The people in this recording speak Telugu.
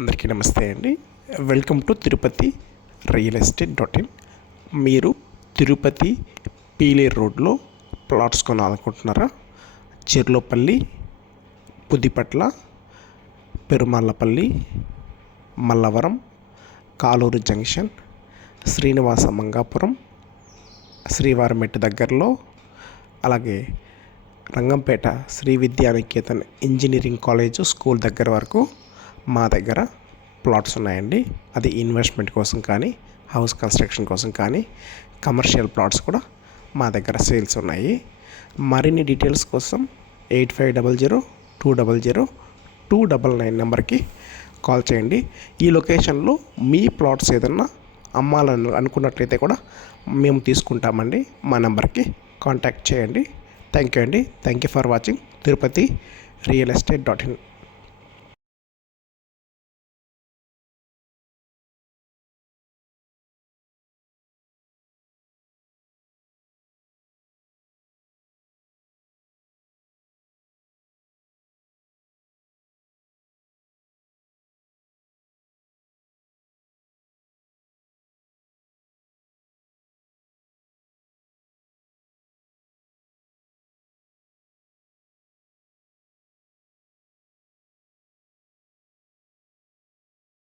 అందరికీ నమస్తే అండి. Welcome to Tirupati real estate .in. మీరు తిరుపతి పీలేరు రోడ్లో ప్లాట్స్ కొనాలనుకుంటున్నారా? చెర్లోపల్లి, పుదిపట్ల, పెరుమాళ్ళపల్లి, మల్లవరం, కాలూరు జంక్షన్, శ్రీనివాస మంగాపురం, శ్రీవారిమెట్టు దగ్గరలో, అలాగే Rangampet Sri Vidyaniketan engineering college school దగ్గర వరకు మా దగ్గర ప్లాట్స్ ఉన్నాయండి. అది ఇన్వెస్ట్మెంట్ కోసం కానీ, హౌస్ కన్స్ట్రక్షన్ కోసం కానీ, కమర్షియల్ ప్లాట్స్ కూడా మా దగ్గర సేల్స్ ఉన్నాయి. మరిన్ని డీటెయిల్స్ కోసం 8500-200-299 నెంబర్కి కాల్ చేయండి. ఈ లొకేషన్లో మీ ప్లాట్స్ ఏదన్నా అమ్మాలని అనుకున్నట్లయితే కూడా మేము తీసుకుంటామండి. మా నెంబర్కి కాంటాక్ట్ చేయండి. థ్యాంక్ యూ అండి. Thank you for watching Tirupati real estate .in.